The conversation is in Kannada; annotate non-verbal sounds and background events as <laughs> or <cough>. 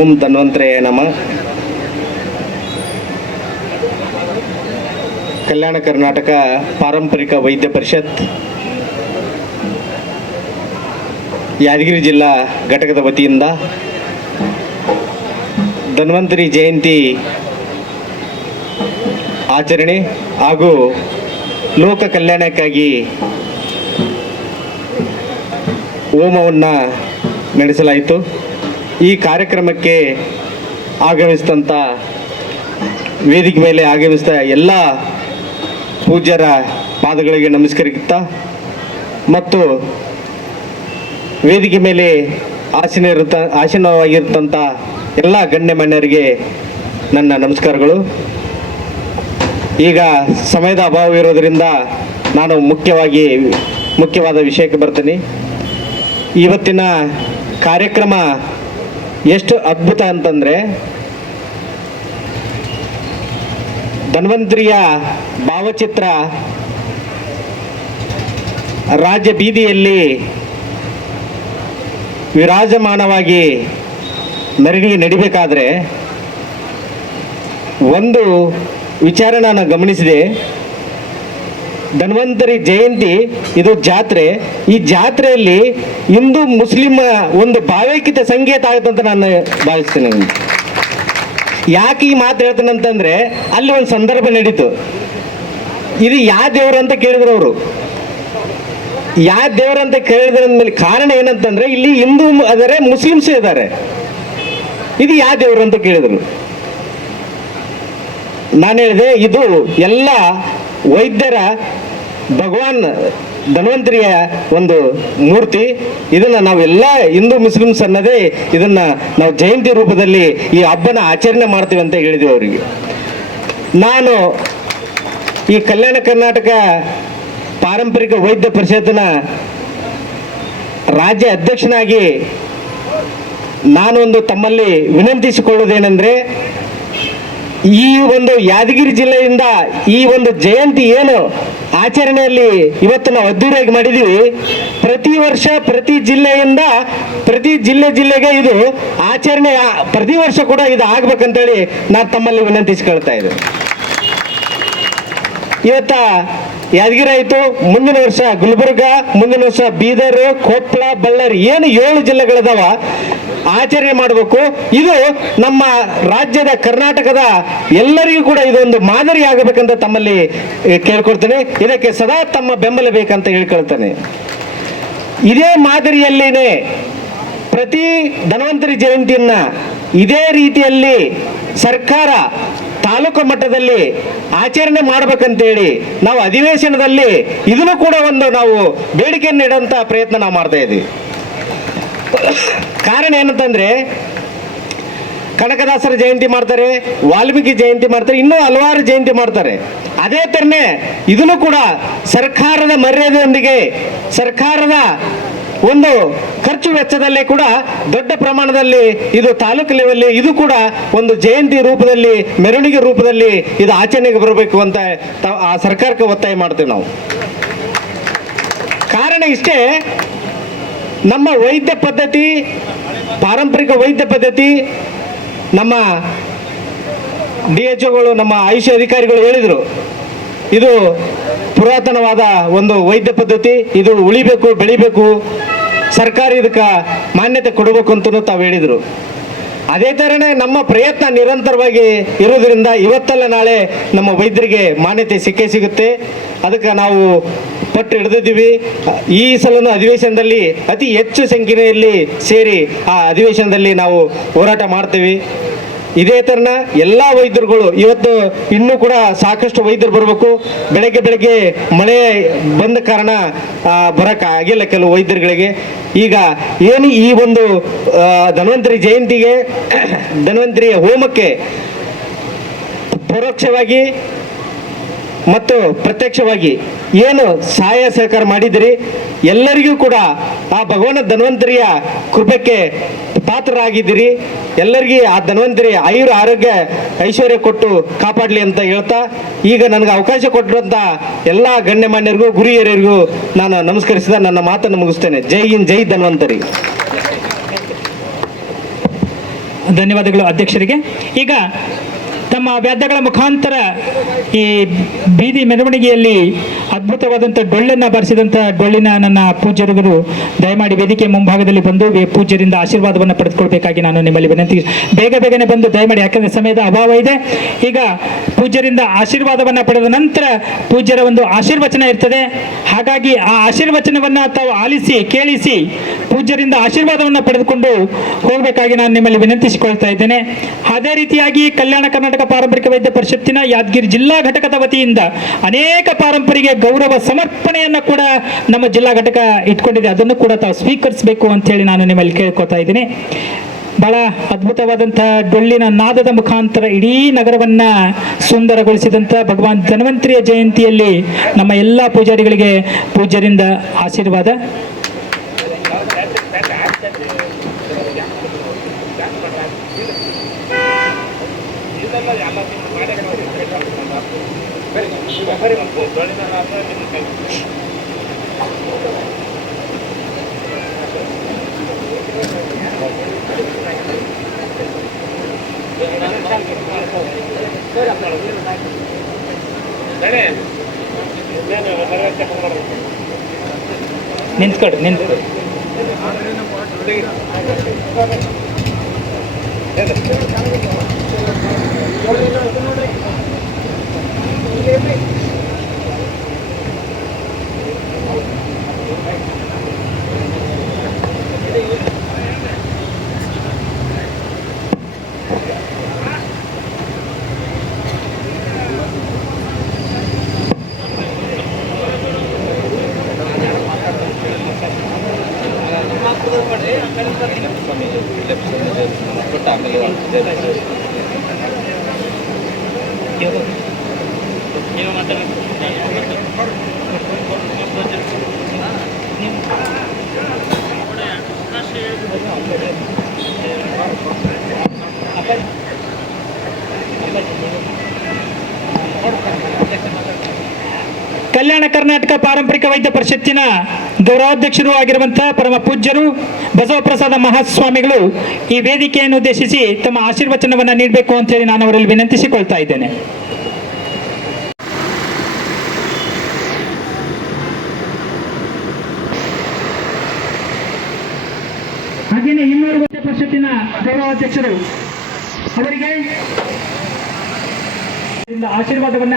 ಓಂ ಧನ್ವಂತರೇ ನಮ. ಕಲ್ಯಾಣ ಕರ್ನಾಟಕ ಪಾರಂಪರಿಕ ವೈದ್ಯ ಪರಿಷತ್, ಯಾದಗಿರಿ ಜಿಲ್ಲಾ ಘಟಕದ ವತಿಯಿಂದ ಧನ್ವಂತರಿ ಜಯಂತಿ ಆಚರಣೆ ಹಾಗೂ ಲೋಕ ಕಲ್ಯಾಣಕ್ಕಾಗಿ ಹೋಮವನ್ನು ನಡೆಸಲಾಯಿತು. ಈ ಕಾರ್ಯಕ್ರಮಕ್ಕೆ ಆಗಮಿಸಿದಂಥ ವೇದಿಕೆ ಮೇಲೆ ಆಗಮಿಸಿದ ಎಲ್ಲ ಪೂಜ್ಯರ ಪಾದಗಳಿಗೆ ನಮಸ್ಕರಿಸುತ್ತಾ ಮತ್ತು ವೇದಿಕೆ ಮೇಲೆ ಆಸೀನ ಇರುತ್ತ ಆಸೀನವಾಗಿರ್ತಂಥ ಎಲ್ಲ ಗಣ್ಯಮಾನ್ಯರಿಗೆ ನನ್ನ ನಮಸ್ಕಾರಗಳು. ಈಗ ಸಮಯದ ಅಭಾವ ಇರೋದರಿಂದ ನಾನು ಮುಖ್ಯವಾಗಿ ಮುಖ್ಯವಾದ ವಿಷಯಕ್ಕೆ ಬರ್ತೀನಿ. ಇವತ್ತಿನ ಕಾರ್ಯಕ್ರಮ ಎಷ್ಟು ಅದ್ಭುತ ಅಂತಂದರೆ ಧನ್ವಂತರಿಯ ಭಾವಚಿತ್ರ ರಾಜ್ಯ ಬೀದಿಯಲ್ಲಿ ವಿರಾಜಮಾನವಾಗಿ ಮೆರವಣಿಗೆ ನಡಿಬೇಕಾದ್ರೆ ಒಂದು ವಿಚಾರ ನಾನು ಗಮನಿಸಿದೆ. ಧನ್ವಂತರಿ ಜಯಂತಿ ಇದು ಜಾತ್ರೆ. ಈ ಜಾತ್ರೆಯಲ್ಲಿ ಹಿಂದೂ ಮುಸ್ಲಿಮ ಒಂದು ಭಾವೈಕ್ಯತೆ ಸಂಕೇತ ಆಗುತ್ತೆ ಅಂತ ನಾನು ಭಾವಿಸ್ತೇನೆ. ಯಾಕೆ ಈ ಮಾತು ಹೇಳ್ತೇನೆ ಅಂತಂದ್ರೆ, ಅಲ್ಲಿ ಒಂದು ಸಂದರ್ಭ ನಡೀತು. ಇದು ಯಾವ ದೇವರು ಅಂತ ಕೇಳಿದ್ರು ಅವರು. ಯಾವ ದೇವರು ಅಂತ ಮೇಲೆ ಕಾರಣ ಏನಂತಂದ್ರೆ, ಇಲ್ಲಿ ಹಿಂದೂ ಆದರೆ ಮುಸ್ಲಿಮ್ಸ್ ಇದ್ದಾರೆ. ಇದು ಯಾವ ದೇವರು ಅಂತ ಕೇಳಿದ್ರು. ನಾನು ಹೇಳಿದೆ, ಇದು ಎಲ್ಲ ವೈದ್ಯರ ಭಗವಾನ್ ಧನ್ವಂತರಿಯ ಒಂದು ಮೂರ್ತಿ, ಇದನ್ನ ನಾವೆಲ್ಲ ಹಿಂದೂ ಮುಸ್ಲಿಮ್ಸ್ ಅನ್ನೋದೇ ಇದನ್ನ ನಾವು ಜಯಂತಿ ರೂಪದಲ್ಲಿ ಈ ಹಬ್ಬನ ಆಚರಣೆ ಮಾಡ್ತೀವಿ ಅಂತ ಹೇಳಿದ್ವಿ ಅವರಿಗೆ. ನಾನು ಈ ಕಲ್ಯಾಣ ಕರ್ನಾಟಕ ಪಾರಂಪರಿಕ ವೈದ್ಯ ಪರಿಷತ್ತಿನ ರಾಜ್ಯ ಅಧ್ಯಕ್ಷನಾಗಿ ನಾನೊಂದು ತಮ್ಮಲ್ಲಿ ವಿನಂತಿಸಿಕೊಳ್ಳುವುದೇನೆಂದ್ರೆ ಈ ಒಂದು ಯಾದಗಿರಿ ಜಿಲ್ಲೆಯಿಂದ ಈ ಒಂದು ಜಯಂತಿ ಏನು ಆಚರಣೆಯಲ್ಲಿ ಇವತ್ತು ನಾವು ಅದ್ದೂರಿಯಾಗಿ ಮಾಡಿದೀವಿ ಪ್ರತಿ ವರ್ಷ ಪ್ರತಿ ಜಿಲ್ಲೆಯಿಂದ ಪ್ರತಿ ಜಿಲ್ಲೆ ಜಿಲ್ಲೆಗೆ ಇದು ಆಚರಣೆ ಪ್ರತಿ ವರ್ಷ ಕೂಡ ಇದು ಆಗ್ಬೇಕಂತೇಳಿ ನಾನು ತಮ್ಮಲ್ಲಿ ವಿನಂತಿಸ್ಕೊಳ್ತಾ ಇದ್ದೆ ಇವತ್ತ ಯಾದಗಿರಿ ಆಯಿತು, ಮುಂದಿನ ವರ್ಷ ಗುಲ್ಬರ್ಗ, ಮುಂದಿನ ವರ್ಷ ಬೀದರ್ ಕೊಪ್ಪಳ ಬಳ್ಳಾರಿ, ಏನು ಏಳು ಜಿಲ್ಲೆಗಳಿದಾವ ಆಚರಣೆ ಮಾಡಬೇಕು. ಇದು ನಮ್ಮ ರಾಜ್ಯದ ಕರ್ನಾಟಕದ ಎಲ್ಲರಿಗೂ ಕೂಡ ಇದೊಂದು ಮಾದರಿ ಆಗಬೇಕಂತ ತಮ್ಮಲ್ಲಿ ಕೇಳ್ಕೊಡ್ತೇನೆ ಇದಕ್ಕೆ ಸದಾ ತಮ್ಮ ಬೆಂಬಲ ಬೇಕಂತ ಹೇಳ್ಕೊಳ್ತೇನೆ. ಇದೇ ಮಾದರಿಯಲ್ಲೇನೆ ಪ್ರತಿ ಧನ್ವಂತರಿ ಜಯಂತಿಯನ್ನ ಇದೇ ರೀತಿಯಲ್ಲಿ ಸರ್ಕಾರ ತಾಲೂಕು ಮಟ್ಟದಲ್ಲಿ ಆಚರಣೆ ಮಾಡ್ಬೇಕಂತೇಳಿ ನಾವು ಅಧಿವೇಶನದಲ್ಲಿ ಇದನ್ನು ಕೂಡ ಒಂದು ನಾವು ಬೇಡಿಕೆಯನ್ನು ಇಡುವಂತಹ ಪ್ರಯತ್ನ ನಾವು ಮಾಡ್ತಾ ಇದ್ದೀವಿ. ಕಾರಣ ಏನಂತಂದ್ರೆ, ಕನಕದಾಸರ ಜಯಂತಿ ಮಾಡ್ತಾರೆ, ವಾಲ್ಮೀಕಿ ಜಯಂತಿ ಮಾಡ್ತಾರೆ, ಇನ್ನೂ ಹಲವಾರು ಜಯಂತಿ ಮಾಡ್ತಾರೆ. ಅದೇ ತರನೇ ಇದನ್ನು ಕೂಡ ಸರ್ಕಾರದ ಮರ್ಯಾದೆಯೊಂದಿಗೆ, ಸರ್ಕಾರದ ಒಂದು ಖರ್ಚು ವೆಚ್ಚದಲ್ಲೇ ಕೂಡ ದೊಡ್ಡ ಪ್ರಮಾಣದಲ್ಲಿ ಇದು ತಾಲೂಕು ಲೆವೆಲ್ ಇದು ಕೂಡ ಒಂದು ಜಯಂತಿ ರೂಪದಲ್ಲಿ, ಮೆರವಣಿಗೆ ರೂಪದಲ್ಲಿ ಇದು ಆಚರಣೆಗೆ ಬರಬೇಕು ಅಂತ ಆ ಸರ್ಕಾರಕ್ಕೆ ಒತ್ತಾಯ ಮಾಡ್ತೇವೆ ನಾವು. ಕಾರಣ ಇಷ್ಟೇ ನಮ್ಮ ವೈದ್ಯ ಪದ್ಧತಿ, ಪಾರಂಪರಿಕ ವೈದ್ಯ ಪದ್ಧತಿ, ನಮ್ಮ ಡಿ ಎಚ್ ಒಗಳು, ನಮ್ಮ ಆಯುಷ್ ಅಧಿಕಾರಿಗಳು ಹೇಳಿದರು. ಇದು ಪುರಾತನವಾದ ಒಂದು ವೈದ್ಯ ಪದ್ಧತಿ, ಇದು ಉಳಿಬೇಕು, ಬೆಳಿಬೇಕು, ಸರ್ಕಾರ ಇದಕ್ಕೆ ಮಾನ್ಯತೆ ಕೊಡಬೇಕು ಅಂತಲೂ ತಾವು ಹೇಳಿದರು. ಅದೇ ಥರನೇ ನಮ್ಮ ಪ್ರಯತ್ನ ನಿರಂತರವಾಗಿ ಇರೋದ್ರಿಂದ ಇವತ್ತಲ್ಲ ನಾಳೆ ನಮ್ಮ ವೈದ್ಯರಿಗೆ ಮಾನ್ಯತೆ ಸಿಕ್ಕೇ ಸಿಗುತ್ತೆ. ಅದಕ್ಕೆ ನಾವು ಪಟ್ಟು ಹಿಡಿದಿದ್ದೀವಿ. ಈ ಸಲನ ಅಧಿವೇಶನದಲ್ಲಿ ಅತಿ ಹೆಚ್ಚು ಸಂಖ್ಯೆಯಲ್ಲಿ ಸೇರಿ ಆ ಅಧಿವೇಶನದಲ್ಲಿ ನಾವು ಹೋರಾಟ ಮಾಡ್ತೀವಿ. ಇದೇ ಥರನ ಎಲ್ಲ ವೈದ್ಯರುಗಳು ಇವತ್ತು ಇನ್ನೂ ಕೂಡ ಸಾಕಷ್ಟು ವೈದ್ಯರು ಬರಬೇಕು. ಬೆಳಗ್ಗೆ ಬೆಳಗ್ಗೆ ಮಳೆ ಬಂದ ಕಾರಣ ಬರೋಕ್ಕೆ ಆಗಿಲ್ಲ ಕೆಲವು ವೈದ್ಯರುಗಳಿಗೆ. ಈಗ ಏನು ಈ ಒಂದು ಧನ್ವಂತರಿ ಜಯಂತಿಗೆ, ಧನ್ವಂತರಿಯ ಹೋಮಕ್ಕೆ ಪರೋಕ್ಷವಾಗಿ ಮತ್ತು ಪ್ರತ್ಯಕ್ಷವಾಗಿ ಏನು ಸಹಾಯ ಸಹಕಾರ ಮಾಡಿದಿರಿ ಎಲ್ಲರಿಗೂ ಕೂಡ ಆ ಭಗವಾನ ಧನ್ವಂತರಿಯ ಕೃಪಕ್ಕೆ ಪಾತ್ರರಾಗಿದ್ದೀರಿ. ಎಲ್ಲರಿಗೂ ಆ ಧನ್ವಂತರಿ ಆಯುರ ಆರೋಗ್ಯ ಐಶ್ವರ್ಯ ಕೊಟ್ಟು ಕಾಪಾಡಲಿ ಅಂತ ಹೇಳ್ತಾ, ಈಗ ನನಗೆ ಅವಕಾಶ ಕೊಟ್ಟಿರುವಂಥ ಎಲ್ಲ ಗಣ್ಯಮಾನ್ಯರಿಗೂ ಗುರಿಯರಿಗೂ ನಾನು ನಮಸ್ಕರಿಸಿದ ನನ್ನ ಮಾತನ್ನು ಮುಗಿಸ್ತೇನೆ. ಜೈ ಇನ್ ಜೈ ಧನ್ವಂತರಿ. ಧನ್ಯವಾದಗಳು ಅಧ್ಯಕ್ಷರಿಗೆ. ಈಗ ತಮ್ಮ ವ್ಯಾದ್ಯಗಳ ಮುಖಾಂತರ ಈ ಬೀದಿ ಮೆರವಣಿಗೆಯಲ್ಲಿ ಅದ್ಭುತವಾದಂಥ ಡೊಳ್ಳನ್ನು ಬಾರಿಸಿದಂಥ ಡೊಳ್ಳಿನ ನನ್ನ ಪೂಜ್ಯರುಗಳು, ದಯಮಾಡಿ ವೇದಿಕೆ ಮುಂಭಾಗದಲ್ಲಿ ಬಂದು ಪೂಜ್ಯರಿಂದ ಆಶೀರ್ವಾದವನ್ನು ಪಡೆದುಕೊಳ್ಬೇಕಾಗಿ ನಾನು ನಿಮ್ಮಲ್ಲಿ ವಿನಂತಿ ಬೇಗ ಬೇಗನೆ ಬಂದು ದಯಮಾಡಿ, ಯಾಕಂದರೆ ಸಮಯದ ಅಭಾವ ಇದೆ. ಈಗ ಪೂಜ್ಯರಿಂದ ಆಶೀರ್ವಾದವನ್ನು ಪಡೆದ ನಂತರ ಪೂಜ್ಯರ ಒಂದು ಆಶೀರ್ವಚನ ಇರ್ತದೆ. ಹಾಗಾಗಿ ಆ ಆಶೀರ್ವಚನವನ್ನು ತಾವು ಆಲಿಸಿ, ಕೇಳಿಸಿ ಪೂಜ್ಯರಿಂದ ಆಶೀರ್ವಾದವನ್ನು ಪಡೆದುಕೊಂಡು ಹೋಗಬೇಕಾಗಿ ನಾನು ನಿಮ್ಮಲ್ಲಿ ವಿನಂತಿಸಿಕೊಳ್ತಾ ಇದ್ದೇನೆ. ಅದೇ ರೀತಿಯಾಗಿ ಕಲ್ಯಾಣ ಕರ್ನಾಟಕ ಪಾರಂಪರಿಕ ವೈದ್ಯ ಪರಿಷತ್ತಿನ ಯಾದಗಿರಿ ಜಿಲ್ಲಾ ಘಟಕದ ವತಿಯಿಂದ ಅನೇಕ ಪಾರಂಪರಿಗೆ ಗೌರವ ಸಮರ್ಪಣೆಯನ್ನು ಕೂಡ ನಮ್ಮ ಜಿಲ್ಲಾ ಘಟಕ ಇಟ್ಕೊಂಡಿದೆ. ಅದನ್ನು ಕೂಡ ತಾವು ಸ್ವೀಕರಿಸಬೇಕು ಅಂತ ಹೇಳಿ ನಾನು ನಿಮ್ಮಲ್ಲಿ ಕೇಳ್ಕೊತಾ ಇದ್ದೀನಿ. ಬಹಳ ಅದ್ಭುತವಾದಂತಹ ಡೊಳ್ಳಿನ ನಾದದ ಮುಖಾಂತರ ಇಡೀ ನಗರವನ್ನ ಸುಂದರಗೊಳಿಸಿದಂಥ ಭಗವಾನ್ ಧನ್ವಂತರಿಯ ಜಯಂತಿಯಲ್ಲಿ ನಮ್ಮ ಎಲ್ಲ ಪೂಜಾರಿಗಳಿಗೆ ಪೂಜ್ಯರಿಂದ ಆಶೀರ್ವಾದ. <laughs> ನಿಂತ್ಕೊಡ್ರಿ ನಿಂತ್ಕೊಡ್ರಿ ಕಲ್ಯಾಣ ಕರ್ನಾಟಕ ಪಾರಂಪರಿಕ ವೈದ್ಯ ಪರಿಷತ್ತಿನ ಗೌರವಾಧ್ಯಕ್ಷರು ಆಗಿರುವಂತಹ ಪರಮ ಪೂಜ್ಯರು ಬಸವಪ್ರಸಾದ ಮಹಾಸ್ವಾಮಿಗಳು ಈ ವೇದಿಕೆಯನ್ನು ಉದ್ದೇಶಿಸಿ ತಮ್ಮ ಆಶೀರ್ವಚನವನ್ನು ನೀಡಬೇಕು ಅಂತ ಹೇಳಿ ನಾನು ಅವರಲ್ಲಿ ವಿನಂತಿಸಿಕೊಳ್ತಾ ಇದ್ದೇನೆ. ಹಾಗೆಯೇ ಇನ್ನೂರು ವರ್ಷ ಪರಿಷತ್ತಿನ ಗೌರವಾಧ್ಯಕ್ಷರು ಅವರಿಗೆ ಆಶೀರ್ವಾದವನ್ನ